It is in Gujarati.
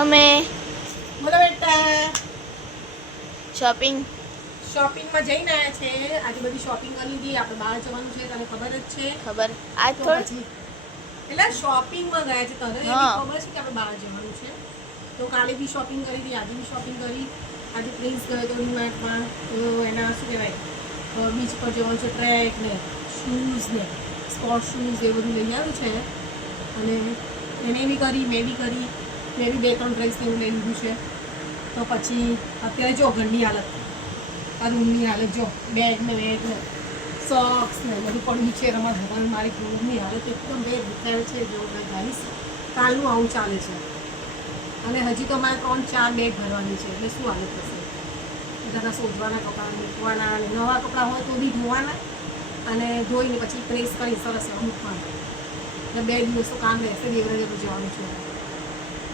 અમે બોલો બેટા શોપિંગમાં જઈને આવ્યા છે. આજે બધી શોપિંગ કરી લીધી. આપણે બહાર જવાનું છે, તને ખબર જ છે. ખબર આજ તો થોડું પછી એટલે શોપિંગમાં ગયા છે. તને એવી હા. ખબર છે કે આપણે બહાર જવાનું છે. તો કાલે બી શોપિંગ કરી હતી, આજે બી શોપિંગ કરી. આજે પ્રિન્સ ગયો તો ડીમાર્ટમાં. તો એના શું કહેવાય બીચ પર જવાનું છે, ટ્રેક ને શૂઝ ને સ્પોર્ટ શૂઝ એ બધું લઈ આવ્યું છે. અને એને બી કરી, મેં બી કરી. મેં બી 2-3 ડ્રેસ એવું લઈ લીધું છે. તો પછી અત્યારે જો ઘરની હાલત, આ રૂમની હાલત જો, બેગ ને સોક્સ ને બધું પડ્યું છે. રમત ભગવાન મારી રૂમની હાલત એકદમ બે દેખાય છે. જો ગાઈસ કાલનું આવું ચાલે છે. અને હજી તો મારે 3-4 બેગ ભરવાની છે. એટલે શું હાલત થશે? બધા શોધવાના કપડાં મૂકવાના, અને નવા કપડાં હોય તો બી ધોવાના અને ધોઈને પછી પ્રેસ કરી સરસ મૂકવાના. એટલે 2 દિવસ તો કામ રહેશે. દેવરાજે જવાનું છે.